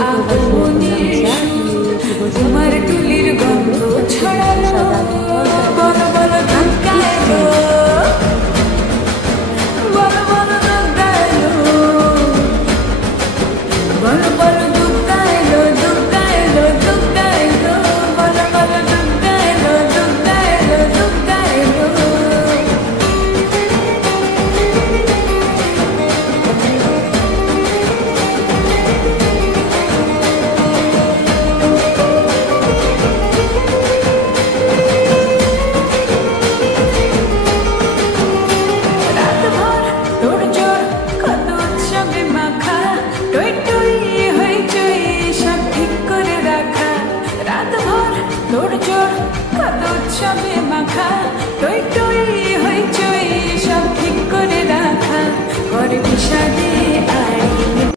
আগমনের সুর তোমার টুলির গন্ধ ছড়ালো বল বল ধাক্কা এলো বল বল ধাক্কা এলো বল বল ধাক্কা এলো ধাক্কা এলো ধাক্কা এলো বল বল ধাক্কা এলো ধাক্কা এলো ধাক্কা এলো তোর জোর কত উৎসবে